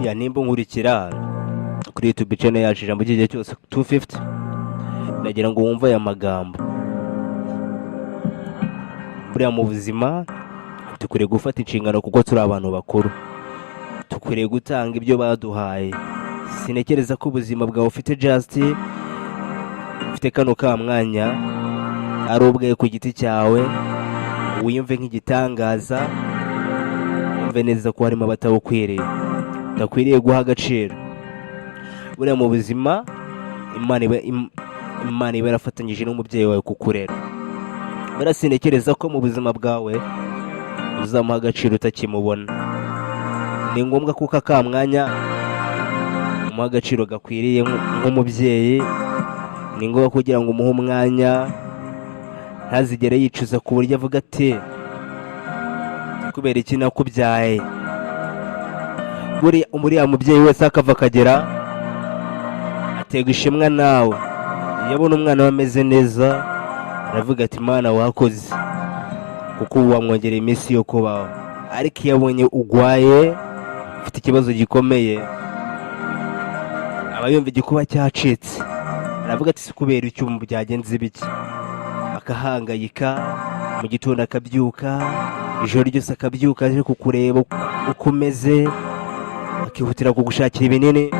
ya nimba nkurikira kuri YouTube channel yacu ijambo ry'igihe cyose 250, nagira ngo wumve aya magambo. Buriya mu buzima dukwiriye gufata inshingano kuko turi abantu bakuru, dukwiriye gutanga ibyo baduhaye. Sinekereza ko ubuzima bwawe ufite ufite kano ka mwanya ari ubwawe ku giti cyawe, wiyumve nk'igitangaza, wumve neza ko harimo abatawukwiriye, utakwiriye guha agaciro. Buriya mu buzima Imana iba yarafatanyije n'umubyeyi wawe kukurera. Buriya sinekereza ko mu buzima bwawe uzamuha agaciro utakimubona. Ni ngombwa kuko aka mwanya umuha agaciro gakwiriye nk'umubyeyi. Ni ngombwa kugira ngo umuhe umwanya, ntazigere yicuza ku buryo avuga ati kubera iki nakubyaye. Buriya mubyeyi wese akava akagera aterwa ishimwa nawe. Iyo abona umwana we ameze neza aravuga ati Mana wakoze, kuko ubu wamwongereye iminsi yo kubaho. Ariko iyo abonye ugwaye ufite ikibazo gikomeye, aba yumva igikuba cyacitse, aravuga ati si kubera icyo byagenze biki. Akahangayika, mu gitondo akabyuka, ijoro ryose akabyuka aje kukureba uko umeze, akihutira kugushakira ibinini.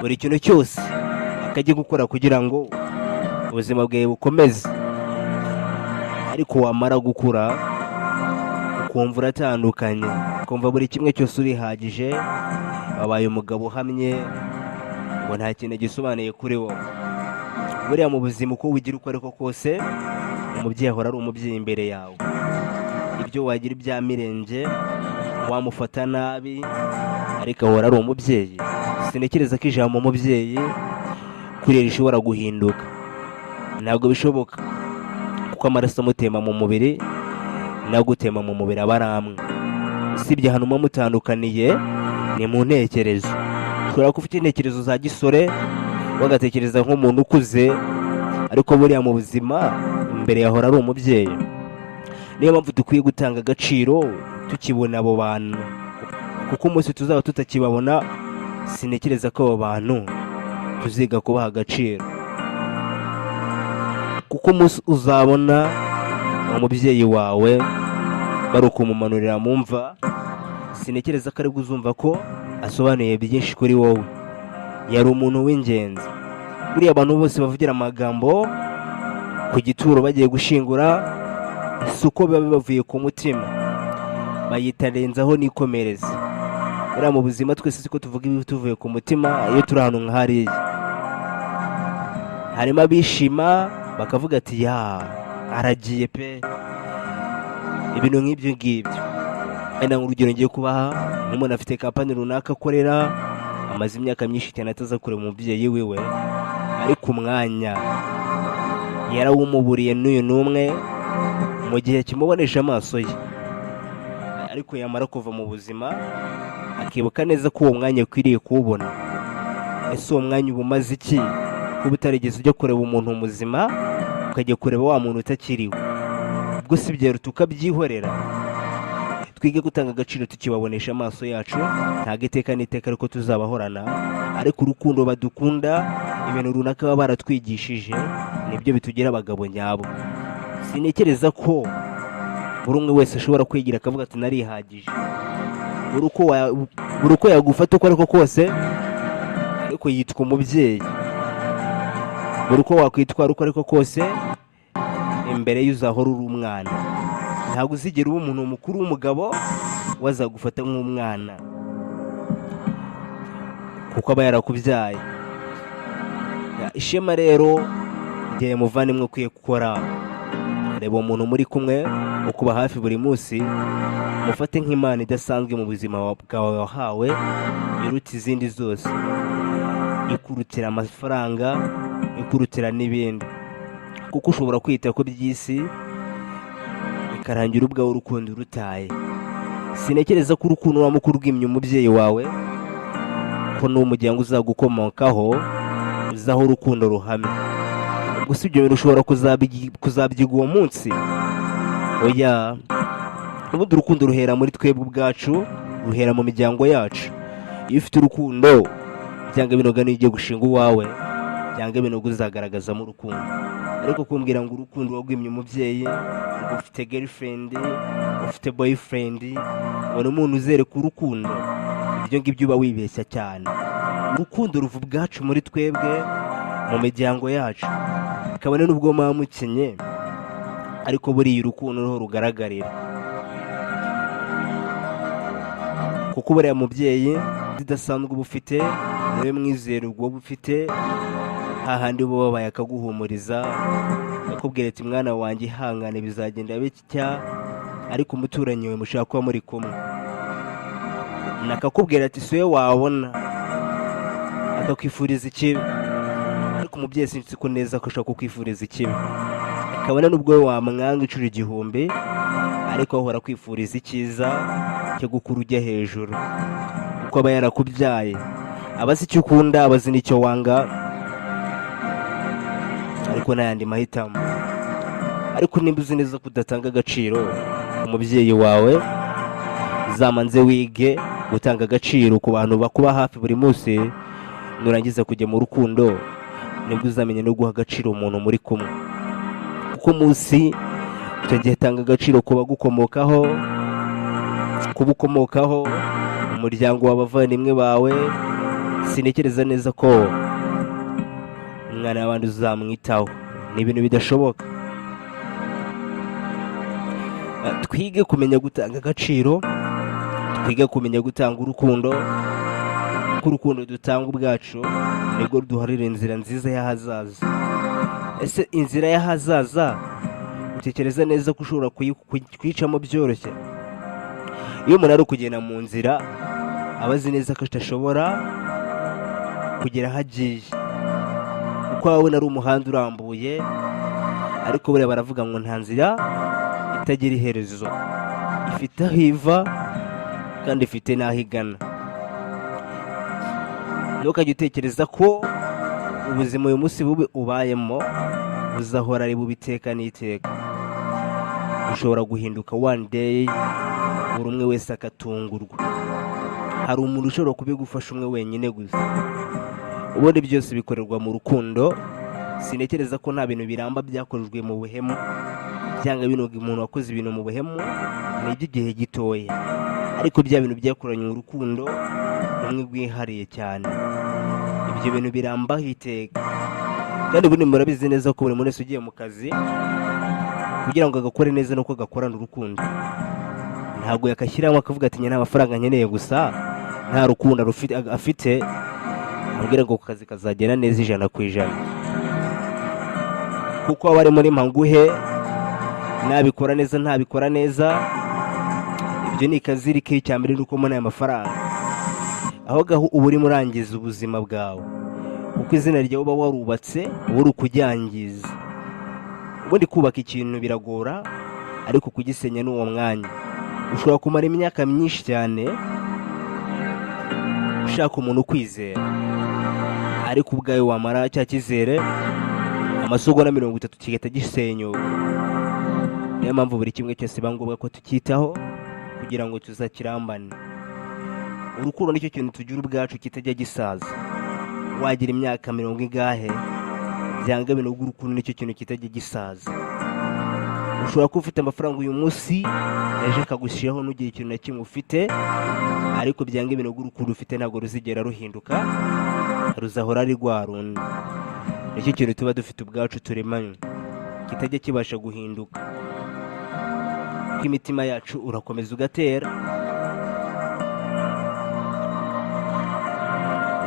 Buri kintu cyose akajya gukora kugira ngo ubuzima bwawe bukomeze. Ariko wamara gukura ukumva uratandukanye, ukumva buri kimwe cyose urihagije, wabaye umugabo uhamye, ngo nta kintu gisobanuye kuri wowe. Buriya mu buzima uko wigira uko ariko kose, umubyeyi ahora ari umubyeyi imbere yawe. Ibyo wagira ibya mirenge, wamufata nabi, ariko ahora ari umubyeyi. Sinekereza ko ijambo umubyeyi kurera rishobora guhinduka. Ntabwo bishoboka, kuko amaraso amutema mu mubiri n'agutema mu mubiri aba ari amwe. Usibye ahantu muba mutandukaniye ni mu ntekerezo. Ushobora kuba ufite intekerezo za gisore, wagatekereza nk'umuntu ukuze, ariko buriya mu buzima imbere yahora ari umubyeyi. Niyo mpamvu dukwiye gutanga agaciro tukibona abo bantu, kuko umunsi tuzaba tutakibabona, sinekereza ko abo bantu tuziga kubaha agaciro. Kuko umunsi uzabona umubyeyi wawe bari ukumumanurira mu mva, sinekereza ko aribwo uzumva ko asobanuye byinshi kuri wowe. Yari umuntu w'ingenzi. Buriya abantu bose bavugira amagambo ku gituro bagiye gushingura, si uko biba bibavuye ku mutima, bayitarenzaho nikomereza. Buriya mu buzima twese siko tuvuga ibi tuvuye ku mutima. Iyo turi ahantu nk'ahariya, harimo abishima bakavuga ati ya aragiye pe, ibintu nk'ibyo ngibyo. Wenda nk'urugero ngiye kubaha, nk'umuntu afite kampani runaka akorera, amaze imyaka myinshi cyane ataza kureba umubyeyi wiwe, ariko umwanya yarawumuburiye n'uyu n'umwe mu gihe kimubonesha amaso ye. Ariko yamara kuva mu buzima akibuka neza ko uwo mwanya ukwiriye kuwubona. Ese uwo mwanya uba umaze iki? Kuba utarigeze ujya kureba umuntu muzima, ukajya kureba wa muntu utakiriwe. Ubwo si byeru tukabyihorera. Twige gutanga agaciro tukibabonesha amaso yacu. Nta giteka n'iteka ariko tuzabahorana, ariko urukundo badukunda, ibintu runaka baba baratwigishije, nibyo bitugira abagabo nyabo. Sinekereza ko buri umwe wese ashobora kwigira akavuga ati narihagije. Buri uko yagufata uko ariko kose, ariko yitwa umubyeyi. Buri uko wakwitwara uko ariko kose, imbere y'uzahora uri umwana. Ntabwo uzigera uba umuntu mukuru w'umugabo wazagufata nk'umwana, kuko aba yarakubyaye. Ishema rero igihe muvandimwe ukwiye gukora, reba umuntu muri kumwe ukuba hafi buri munsi, mufate nk'Imana idasanzwe mu buzima bwawe wahawe, iruta izindi zose, ikurutira amafaranga, ikurutira n'ibindi. Kuko ushobora kwita ku by'isi bikarangira ubwawe urukundo urutaye. Sinekereza ko urukundo wamukuru rwimye umubyeyi wawe, ko n'umuryango uzagukomokaho uzaho urukundo ruhamye. Gusa ibyo bintu ushobora kuzabyiga uwo munsi. Oya, ubundi urukundo ruhera muri twebwe ubwacu, ruhera mu miryango yacu. Iyo ufite urukundo byanga binoga niyo ugiye gushinga uwawe, byanga binoga uzagaragazamo urukundo. Ariko kumbwira ngo urukundo wagwimye umubyeyi, ngo ufite girlfriend, ufite boyfriend, ngo ni umuntu uzereka urukundo, ibyo ngibyo uba wibeshya cyane. Urukundo ruva ubwacu muri twebwe, mu miryango yacu. Kabone n'ubwo muba mukenye, ariko buriya urukundo niho rugaragarira. Kuko buriya mubyeyi zidasanzwe uba ufite, niwe mwizero uba ufite, hahandi uba wabaye akaguhumuriza, akakubwira ati mwana wanjye ihangane bizagenda bitya, ariko umuturanyi we mushaka kuba muri kumwe. Nakakubwira ati siwe wabona, akakwifuriza ikibi, ariko umubyeyi sinzi ko neza ko ashaka kukwifuriza ikibi. Kabone n'ubwo we wamwanga inshuro igihumbi, ariko ahora kwifuriza icyiza cyo gukura ujya hejuru. Kuko aba yarakubyaye, aba azi icyo ukunda, aba azi n'icyo wanga, ariko n'ayandi mahitamo. Ariko nimba uzi neza ko udatanga agaciro umubyeyi wawe, uzamanze wige gutanga agaciro ku bantu bakuba hafi buri munsi. Nurangiza kujya mu rukundo, nibwo uzamenya no guha agaciro umuntu muri kumwe. Kuko munsi icyo gihe tanga agaciro ku bagukomokaho, kubukomokaho, umuryango w'abavandimwe bawe. Sinekereza neza ko umwana w'abandi uzamwitaho, ni ibintu bidashoboka. Twige kumenya gutanga agaciro, twige kumenya gutanga urukundo. Kuko urukundo dutanga ubwacu nibwo duharira inzira nziza y'ahazaza. Ese inzira y'ahazaza utekereza neza ko ushobora kuyicamo byoroshye? Iyo umuntu ari kugenda mu nzira, aba azi neza ko atashobora kugera aho agiye, kuko wabona ari umuhanda urambuye. Ariko buriya baravuga ngo nta nzira itagira iherezo, ifite aho iva kandi ifite n'aho igana. Ntukajye utekereza ko ubuzima uyu munsi bubi ubayemo buzahora ari bubi iteka n'iteka. Ushobora guhinduka one day, buri umwe wese akatungurwa. Hari umuntu ushobora kubigufasha umwe wenyine gusa. Ubundi byose bikorerwa mu rukundo. Sinekereza ko nta bintu biramba byakorejwe mu buhemu, cyangwa binoga umuntu wakoze ibintu mu buhemu ni iby'igihe gitoya. Ariko bya bintu byakoranye mu rukundo rumwe rwihariye cyane, ibyo bintu birambaho iteka. Kandi ubundi murabizi neza ko buri muntu wese ugiye mu kazi, kugira ngo agakore neza nuko agakorana urukundo. Ntabwo yakashyiramo akavuga ati nta mafaranga nkeneye gusa, nta rukundo afite, ambwira ngo ku kazi kazagenda neza 100%. Kuko aba ari muri mpanguhe, nabikora neza ntabikora neza, ibyo ni kaziri ke cyambere nuko mbona aya mafaranga. Aho gaho uba urimo urangiza ubuzima bwawe, kuko izina ryawe uba warubatse uba uri kujyangiza. Ubundi kubaka ikintu biragora, ariko kugisenya n'uwo mwanya. Ushobora kumara imyaka myinshi cyane ushaka umuntu ukwizera, ariko ubwawe wamara cya kizere amasogo na 30 kigahita gisenyuka. Niyo mpamvu buri kimwe cyose biba ngombwa ko tukitaho kugira ngo tuzakirambane. Urukundo nicyo kintu tugira ubwacu kitajya gisaza. Wagira imyaka 40 ingahe, byanga binoga urukundo nicyo kintu kitajya gisaza. Ushobora kuba ufite amafaranga uyu munsi, ejo akagushyiraho n'ugiye ikintu na kimwe ufite, ariko byanga binoga urukundo ufite ntabwo ruzigera ruhinduka, ruzahora ari rwa rundi. Nicyo kintu tuba dufite ubwacu turemanywe, kitajya kibasha guhinduka. Kuko imitima yacu urakomeza ugatera.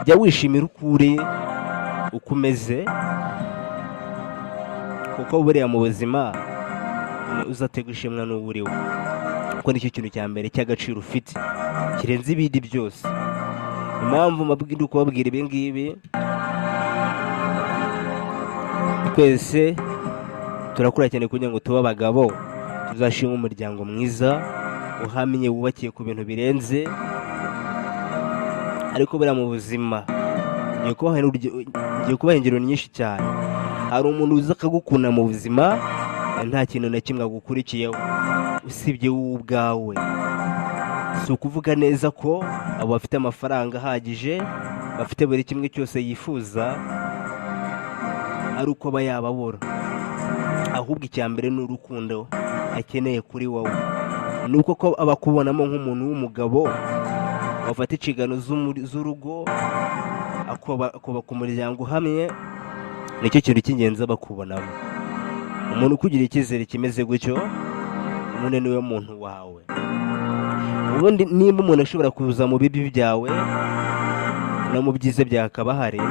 Jya wishimira uko uri, uko umeze, kuko buriya mu buzima uzatega ishimwa n'uwo uriwe. Kuko nicyo kintu cya mbere cy'agaciro ufite kirenze ibindi byose. Impamvu mabwira kubabwira ibi ngibi, twese turakura cyane kugira ngo tube abagabo, tuzashinga umuryango mwiza uhamye wubakiye ku bintu birenze. Ariko buriya mu buzima ngiye kubaha ingero nyinshi cyane. Hari umuntu uza akagukunda mu buzima, nta kintu na kimwe agukurikiyeho. usibye wowe ubwawe. Si ukuvuga neza ko abo bafite amafaranga ahagije, bafite buri kimwe cyose yifuza, ari uko aba yababura. Ahubwo icya mbere ni urukundo akeneye kuri wowe. Ni uko ko aba akubonamo nk'umuntu w'umugabo wafata inshingano z'urugo, akubaka umuryango uhamye. Nicyo kintu cy'ingenzi aba akubonamo. Umuntu ukugira icyizere kimeze gutyo, ubundi niwe muntu wawe. Ubundi niba umuntu ashobora kuza mu bibi byawe no mu byiza byawe akaba ahari,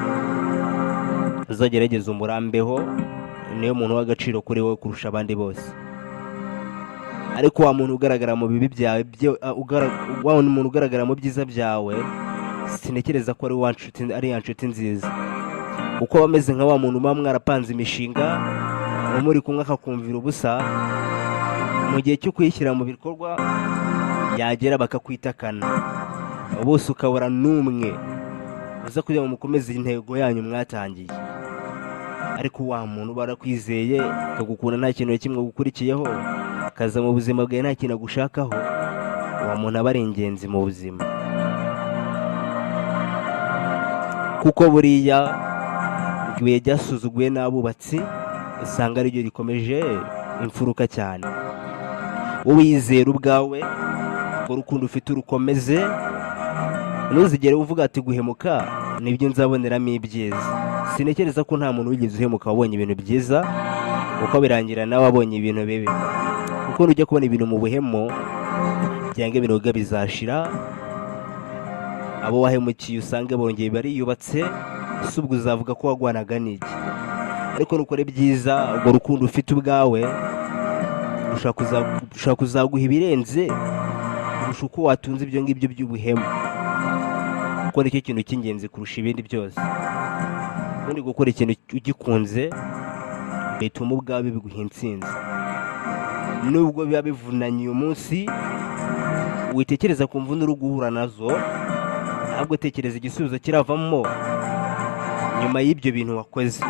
uzagerageza umurambeho. Niyo muntu w'agaciro kuri wowe kurusha abandi bose. Ariko wa muntu ugaragara mu bibi byawe, wa muntu ugaragara mu byiza byawe, sinekereza ko ari ya nshuti nziza. Uko bameze nka wa muntu muba mwarapanze imishinga, muri kumwe akakumvira ubusa, mu gihe cyo kuyishyira mu bikorwa yagera bakakwitakana, bose ukabura n'umwe uza kugira ngo mukomeze intego yanyu mwatangiye. Ariko wa muntu barakwizeye, akagukunda nta kintu na kimwe gukurikiyeho, akaza mu buzima bwawe nta kintu agushakaho, wa muntu aba ari ingenzi mu buzima. Kuko buriya ibuye ryasuzuguye n'abubatsi usanga ariryo rikomeje imfuruka cyane. Wowe yizera ubwawe, urwo rukundo ufite urukomeze, ntuzigere uvuga ati guhemuka nibyo nzaboneramo ibyiza. Sinekereza ko nta muntu wigeze uhemuka wabonye ibintu byiza, uko birangira nawe abonye ibintu bibi. Kuko nujya kubona ibintu mu buhemu, byanga ibintu bizashira, abo wahemukiye usange bongeye bariyubatse, si ubwo uzavuga ko wagwanaga n'iki. Ariko nukore byiza, urwo rukundo ufite ubwawe ushaka kuzaguha ibirenze kurusha uko watunze ibyo ngibyo by'ubuhemu. Kuko nicyo kintu cy'ingenzi kurusha ibindi byose. Ubundi gukora ikintu ugikunze bituma ubwawe biguha intsinzi. Nubwo biba bivunanye uyu munsi, witekereza ku mvune uri guhura nazo, ahubwo tekereza igisubizo kiravamo nyuma y'ibyo bintu wakoze.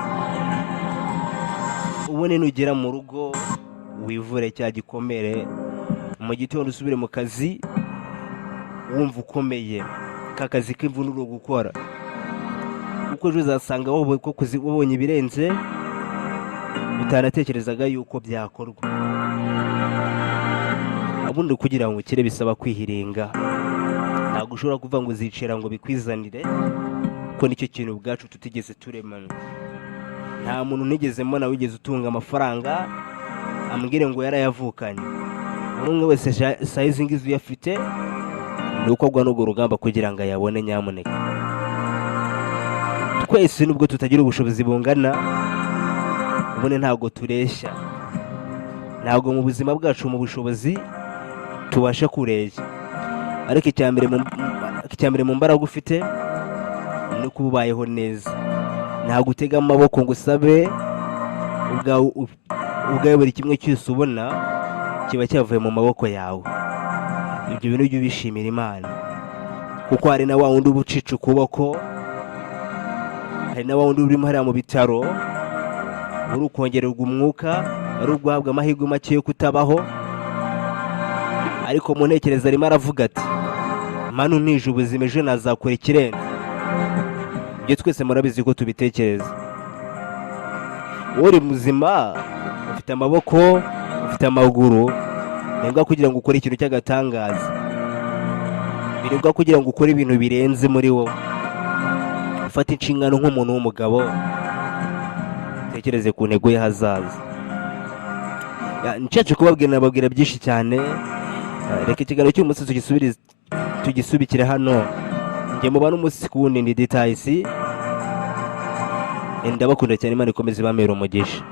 Ubundi nugera mu rugo wivure cya gikomere, mu gitondo usubire mu kazi wumva ukomeye, ka kazi k'imvune uri gukora. Kuko ejo uzasanga wabonye ibirenze utanatekerezaga yuko byakorwa. Ubundi kugira ngo ukire bisaba kwihiringa. Ntabwo ushobora kuvuga ngo uzicira ngo bikwizanire, kuko nicyo kintu ubwacu tutigeze turemana. Nta muntu nigeze mbona wigeze utunga amafaranga ambwire ngo yarayavukanye. Buri umwe wese sayizi ngizi uyafite, ni uko agwa n'urwo rugamba kugira ngo ayabone. Nyamuneka twese nubwo tutagira ubushobozi bungana, ubundi ntabwo tureshya. Ntabwo mu buzima bwacu mu bushobozi tubasha kureshya. Ariko icyambere mu mbaraga ufite ni uko ubayeho neza. Ntabwo utega amaboko ngo usabe, ubwawe buri kimwe cyose ubona kiba cyavuye mu maboko yawe. Ibyo bintu ujye ubishimira Imana. Kuko hari na wa wundi uba ucica ukuboko, hari na wa wundi urimo hariya mu bitaro, uri ukongererwa umwuka, ari uguhabwa amahirwe make yo kutabaho, ariko mu ntekerezo arimo aravuga ati Mana unije ubuzima, ejo nazakora ikirenze. Ibyo twese murabizi ko tubitekereza. Uri muzima, ufite amaboko, ufite amaguru, nibwo kugira ngo ukore ikintu cy'agatangaza, biribwa kugira ngo ukore ibintu birenze muri wowe. Ufate inshingano nk'umuntu w'umugabo, tekereze ku ntego y'ahazaza. Nshatse nababwira byinshi cyane. Reka ikiganiro cy'umunsi tugisubikire hano. Njye mubana umunsi ku wundi, ndi Details. Ndabakunda cyane, Imana ikomeze ibamere umugisha.